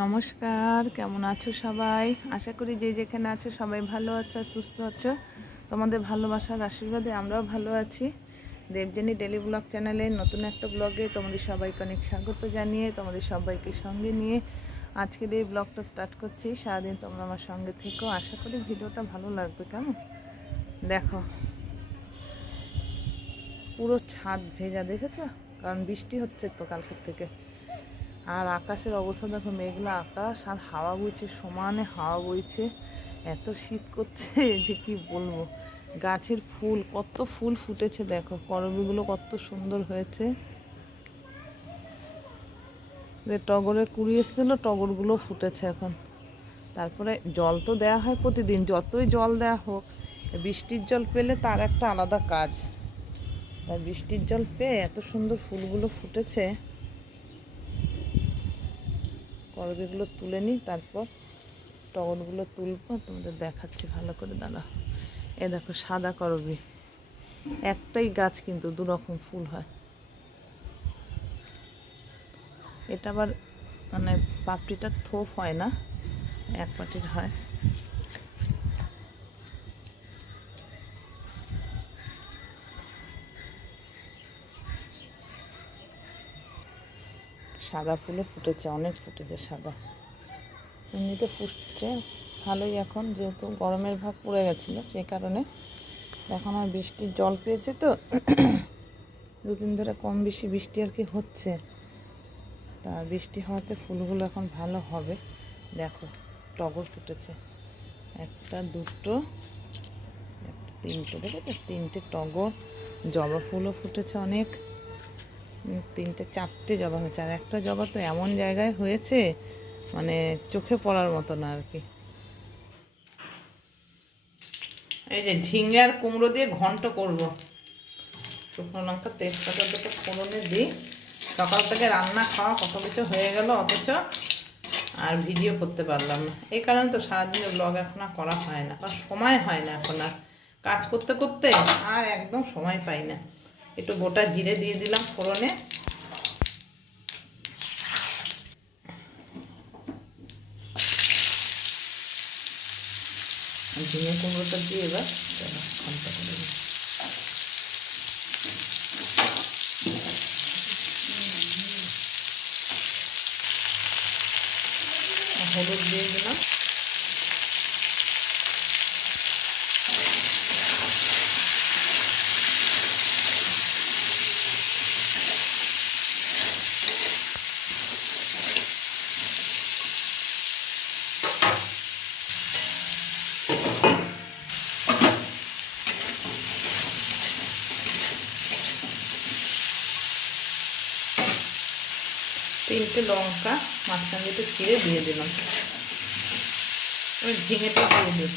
নমস্কার, কেমন আছো সবাই? আশা করি যে যেখানে আছো সবাই ভালো আছো আর সুস্থ আছো। তোমাদের ভালোবাসার আশীর্বাদে আমরাও ভালো আছি। দেবযানী ডেলি ব্লগ চ্যানেলে নতুন একটা ব্লগে তোমাদের সবাইকে অনেক স্বাগত জানিয়ে তোমাদের সবাইকে সঙ্গে নিয়ে আজকের এই ব্লগটা স্টার্ট করছি। সারাদিন তোমরা আমার সঙ্গে থেকো, আশা করি ভিডিওটা ভালো লাগবে। কেমন দেখো, পুরো ছাদ ভেজা, দেখেছো? কারণ বৃষ্টি হচ্ছে তো কালকের থেকে। আর আকাশের অবস্থা দেখো, মেঘলা আকাশ আর হাওয়া বইছে, সমানে হাওয়া বইছে। এত শীত করছে যে কি বলবো। গাছের ফুল, কত ফুল ফুটেছে দেখো, করবীগুলো কত সুন্দর হয়েছে। যে টগরের কুড়ি এসেছিলো, টগরগুলো ফুটেছে এখন। তারপরে জল তো দেওয়া হয় প্রতিদিন, যতই জল দেওয়া হোক বৃষ্টির জল পেলে তার একটা আলাদা কাজ। তাই বৃষ্টির জল পেয়ে এত সুন্দর ফুলগুলো ফুটেছে। করবীগুলো তুলে নিই, তারপর টগরগুলো তুলবো, তোমাদের দেখাচ্ছি ভালো করে। দাঁড়া, এ দেখো সাদা করবী, একটাই গাছ কিন্তু দুরকম ফুল হয়। এটা আবার মানে পাপড়িটা থোপ হয় না, এক পাটির হয়। সাদা ফুলও ফুটেছে, অনেক ফুটেছে সাদা। এমনিতে ফুটছে ভালোই এখন, যেহেতু গরমের ভাব পড়ে গেছিলো সেই কারণে। এখন আর বৃষ্টির জল পেয়েছে তো দুদিন ধরে কম বেশি বৃষ্টি আর কি হচ্ছে, তা বৃষ্টি হওয়াতে ফুলগুলো এখন ভালো হবে। দেখো টগর ফুটেছে, একটা দুটো একটা তিনটে, দেখেছো? তিনটে টগর। জবা ফুলও ফুটেছে অনেক, তিনটে চারটে জবা হয়েছে। আর একটা জবা তো এমন জায়গায় হয়েছে মানে চোখে পড়ার মতো না আর কি। এই যে ঝিঙে আর কুমড়ো দিয়ে ঘন্ট করব। শুকনো লঙ্কা তেজপাতা দুটো ফোড়নে দিই। সকাল থেকে রান্না খাওয়া কত কিছু হয়ে গেল, অথচ আর ভিডিও করতে পারলাম না। এই কারণে তো সারাদিন ব্লগ এখন আর করা হয় না, কারণ সময় হয় না এখন আর। কাজ করতে করতে আর একদম সময় পাই না। একটু গোটা জিরে দিয়ে দিলাম ফোড়নে। ঝিঙে কুমড়োটা দিয়ে এবার ঘন্টা করে দিই। হলুদ দিয়ে দিলাম। তিনটে লঙ্কা মাঝখান দিয়ে চিড়ে দিয়ে দিলাম। আমি ঝিঙেটা দিয়ে দিই।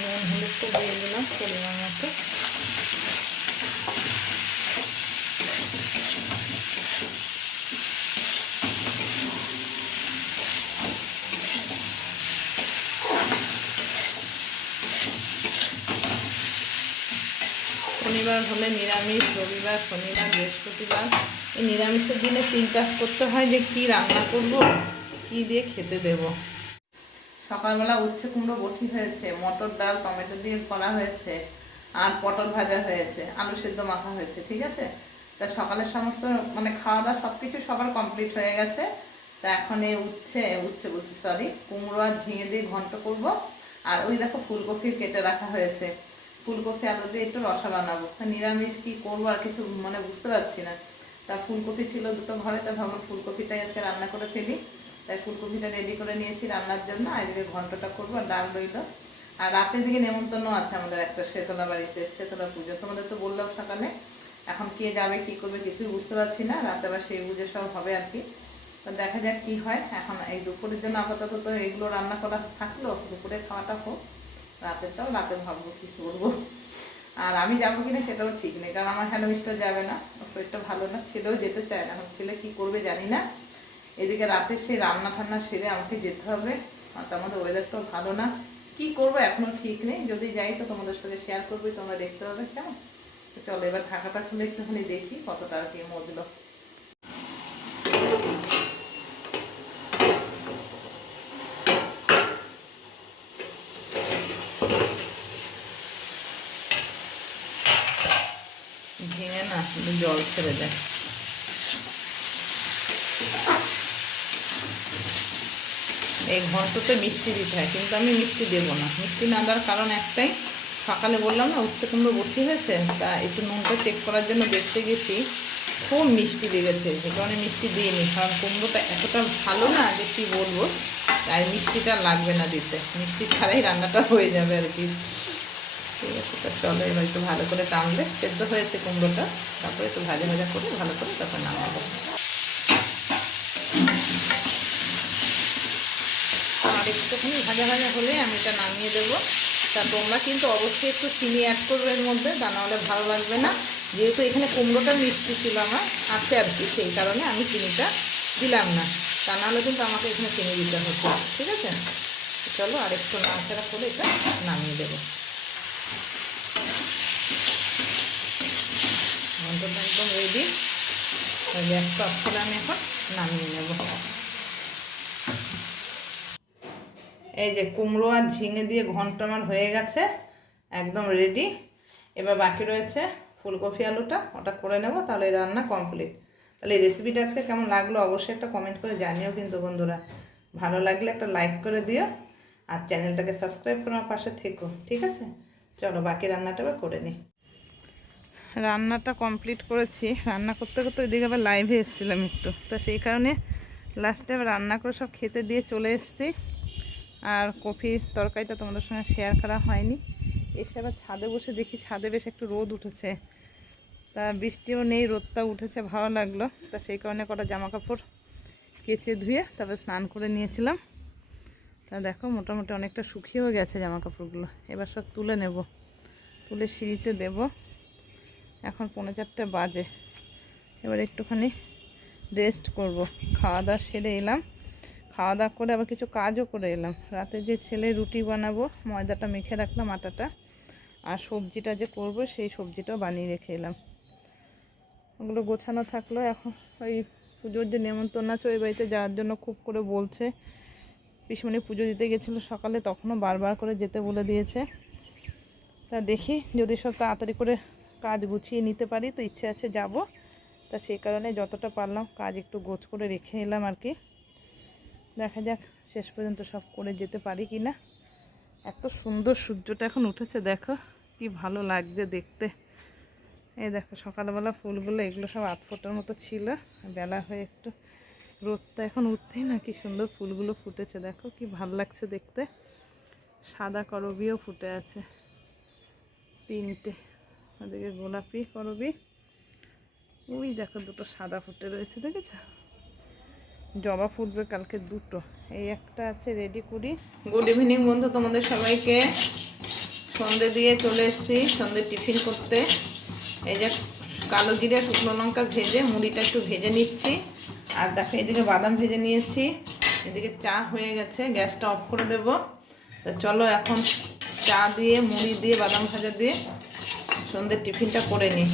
নুন হলুদটা দিয়ে দিলাম পরিমাণ মতো। শনিবার হলে নিরামিষ, রবিবার, শনিবার, বৃহস্পতিবার। এই নিরামিষের দিনে চিন্তা করতে হয় যে কী রান্না করব, কী দিয়ে খেতে দেব। সকালবেলা উচ্ছে কুমড়ো বটি হয়েছে, মটর ডাল টমেটো দিয়ে করা হয়েছে, আর পটল ভাজা হয়েছে, আলু সেদ্ধ মাখা হয়েছে। ঠিক আছে, তা সকালের সমস্ত মানে খাওয়া দাওয়া সব কিছু সবার কমপ্লিট হয়ে গেছে। তা এখন এই উচ্ছে বলছি সরি, কুমড়ো আর ঝিঙে দিয়ে ঘন্ট করব। আর ওই দেখো ফুলকপি কেটে রাখা হয়েছে, ফুলকপি আলু দিয়ে একটু রসা বানাবো। নিরামিষ কি করবো আর কিছু মানে বুঝতে পারছি না। তা ফুলকপি ছিল দুটো ঘরে, তা ভাবলাম ফুলকপিটাই আজকে রান্না করে ফেলি। তাই ফুলকপিটা রেডি করে নিয়েছি রান্নার জন্য। আর এদিকে ঘন্টটা করবো, আর ডাল রইল। আর রাতের দিকে নেমন্তন্ন আছে আমাদের একটা শেতলা বাড়িতে, শেতলা পুজো। তোমাদের তো বললাম সকালে। এখন কে যাবে কি করবে কিছুই বুঝতে পারছি না। রাতে আবার সেই পুজো সব হবে আর কি। তো দেখা যাক কি হয়। এখন এই দুপুরের জন্য আপাতত তো এগুলো রান্না করা থাকলো, দুপুরে খাওয়াটা হোক, রাতেরটাও রাতে ভাববো কি করবো। আর আমি যাবো কিনা সেটাও ঠিক নেই, কারণ আমার হ্যালো মিস্টার যাবে না, শরীরটা ভালো না, ছেলেও যেতে চায় না। এখন ছেলে কি করবে জানি না। এদিকে রাতের সেই রান্না ঠান্না সেরে আমাকে যেতে হবে। আর তার মধ্যে ওয়েদারটাও ভালো না, কি করবো এখনো ঠিক নেই। যদি যাই তো তোমাদের সাথে শেয়ার করবো, তোমরা দেখতে পাবে কেমন। তো চলো এবার ঢাকাটা খুলে একটুখানি দেখি কতটা আর কি মজলো। ঝিঙে না জল ছেড়ে দেয়। এই ঘন্টতে মিষ্টি দিতে হয়, কিন্তু আমি মিষ্টি দেবো না। মিষ্টি না দেওয়ার কারণ একটাই, সকালে বললাম না উচ্ছে কুমড়ো বসি হয়েছে, তা একটু নুনটা চেক করার জন্য দেখতে গেছি, খুব মিষ্টি লেগেছে। সে কারণে মিষ্টি দিইনি, কারণ কুমড়োটা এতটা ভালো না যে কী বলবো। তাই মিষ্টিটা লাগবে না দিতে, মিষ্টি ছাড়াই রান্নাটা হয়ে যাবে আর কি। ঠিক আছে, তো চলো এবার একটু ভালো করে টানলে, সেদ্ধ হয়েছে কুমড়োটা, তারপরে একটু ভাজা ভাজা করে ভালো করে তারপর নামাবো। আর একটুখানি ভাজা ভাজা হলে আমি এটা নামিয়ে দেবো। তা তোমরা কিন্তু অবশ্যই একটু চিনি অ্যাড করবে এর মধ্যে, তা নাহলে ভালো লাগবে না। যেহেতু এখানে কুমড়োটা মিষ্টি ছিল আমার আছে আর কি, সেই কারণে আমি চিনিটা দিলাম না, তা নাহলে কিন্তু আমাকে এখানে চিনি দিতে হতো। ঠিক আছে, চলো আর একটু নাড়াচাড়া করে এটা নামিয়ে দেবো। ঘন্টটা একদম রেডি, গ্যাসটা অফ করে আমি এখন নামিয়ে নেব। এই যে কুমড়ো আর ঝিঙে দিয়ে ঘন্ট আমার হয়ে গেছে, একদম রেডি। এবার বাকি রয়েছে ফুলকপি আলুটা, ওটা করে নেব, তাহলে রান্না কমপ্লিট। তাহলে এই রেসিপিটা আজকে কেমন লাগলো অবশ্যই একটা কমেন্ট করে জানিও কিন্তু বন্ধুরা। ভালো লাগলে একটা লাইক করে দিও, আর চ্যানেলটাকে সাবস্ক্রাইব করে আমার পাশে থেকো। ঠিক আছে, চলো বাকি রান্নাটা এবার করে নিই। রান্নাটা কমপ্লিট করেছি, রান্না করতে করতে ওইদিকে আবার লাইভে এসেছিলাম একটু, তো সেই কারণে লাস্টে রান্না করে সব খেতে দিয়ে চলে এসেছি। আর কফির তরকারিটা তোমাদের সঙ্গে শেয়ার করা হয়নি। এসে আবার ছাদে বসে দেখি, ছাদে বেশ একটু রোদ উঠেছে, তা বৃষ্টিও নেই, রোদটা উঠেছে, ভালো লাগলো। তা সেই কারণে কটা জামা কাপড় কেচে ধুয়ে তারপরে স্নান করে নিয়েছিলাম। তা দেখো মোটামুটি অনেকটা শুকিয়েও গেছে জামা কাপড়গুলো। এবার সব তুলে নেব, তুলে সিঁড়িতে দেব। এখন 3:45 বাজে, এবার একটুখানি রেস্ট করব। খাওয়া দাওয়া সেরে এলাম, খাওয়া দাওয়া করে আবার কিছু কাজও করে এলাম। রাতে যে ছেলে রুটি বানাবো, ময়দাটা মেখে রাখলাম, আটাটা, আর সবজিটা যে করব সেই সবজিটাও বানিয়ে রেখে এলাম। ওগুলো গোছানো থাকলো। এখন ওই পুজোর যে নেমন্তন্ন আছে ওই বাড়িতে যাওয়ার জন্য খুব করে বলছে। পিসমণি পুজো দিতে গেছিলো সকালে, তখনও বারবার করে যেতে বলে দিয়েছে। তা দেখি যদি সব তাড়াতাড়ি করে কাজ গুছিয়ে নিতে পারি তো ইচ্ছে আছে যাব। তা সেই কারণে যতটা পারলাম কাজ একটু গোছ করে রেখে এলাম আর কি। দেখা যাক শেষ পর্যন্ত সব করে যেতে পারি কি না। এত সুন্দর সূর্যটা এখন উঠেছে, দেখো কি ভালো লাগছে দেখতে। এই দেখো সকালবেলা ফুলগুলো এগুলো সব 8 ফোঁটার মতো ছিল, বেলা হয়ে একটু রোদটা এখন উঠতেই না কি সুন্দর ফুলগুলো ফুটেছে, দেখো কি ভালো লাগছে দেখতে। সাদা করবিও ফুটে আছে 3টে, ওদিকে গোলাপি করবি, ওই দেখো 2টো সাদা ফুটে রয়েছে, দেখেছো। জবা ফুটবে কালকে 2টো, এই একটা আছে রেডি করি। গুড ইভিনিং বন্ধু, তোমাদের সবাইকে। সন্ধে দিয়ে চলে এসেছি সন্ধে টিফিন করতে। এই যে কালো জিরে শুকনো লঙ্কা ভেজে মুড়িটা একটু ভেজে নিচ্ছি, আর দেখো এদিকে বাদাম ভেজে নিয়েছি। এদিকে চা হয়ে গেছে, গ্যাসটা অফ করে দেব। তা চলো এখন চা দিয়ে মুড়ি দিয়ে বাদাম ভাজা দিয়ে সন্ধ্যের টিফিনটা করে নিই।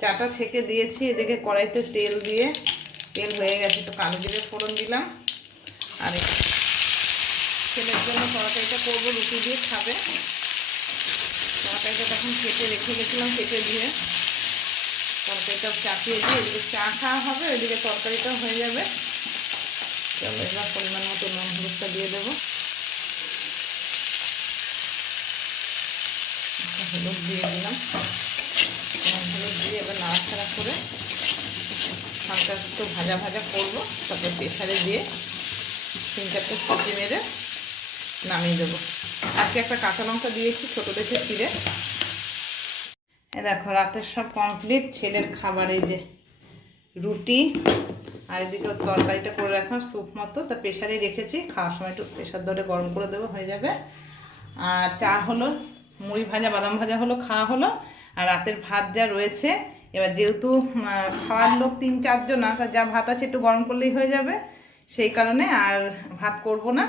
চাটা ছেঁকে দিয়েছি, এদিকে কড়াইতে তেল দিয়ে, তেল হয়ে গেছে তো কালো জিরে ফোড়ন দিলাম। আর ছেলের জন্য তরকারিটা করবো, রুটি দিয়ে খাবে। তরকারিটা তখন কেটে রেখে গেছিলাম, কেটে দিয়ে তরকারিটা চাপিয়ে দিয়ে এদিকে চা খাওয়া হবে, ওইদিকে তরকারিটাও হয়ে যাবে। চলো এবার পরিমাণ মতো নুন হলুদটা দিয়ে দেবো। হলুদ দিয়ে দিলাম, হলুদ দিয়ে এবার নাড়াচাড়া করে হালকা একটু ভাজা ভাজা করবো, তারপর প্রেসারে দিয়ে 3-4টে সিটি মেরে নামিয়ে দেবো। আজকে একটা কাঁচা লঙ্কা দিয়েছি ছোটো দেখে ছিঁড়ে। দেখো রাতের সব কমপ্লিট, ছেলের খাবার এই যে রুটি, আর এদিকে তরকারিটা করে রাখা স্যুপ মতো, তা প্রেসারে রেখেছি, খাওয়ার সময় একটু প্রেসার ধরে গরম করে দেবো, হয়ে যাবে। আর চা হলো, মুড়ি ভাজা বাদাম ভাজা হলো, খাওয়া হলো। আর রাতের ভাত যা রয়েছে এবার যেহেতু খাওয়ার লোক 3-4 জন, তা যা ভাত আছে একটু গরম করলেই হয়ে যাবে, সেই কারণে আর ভাত করব না।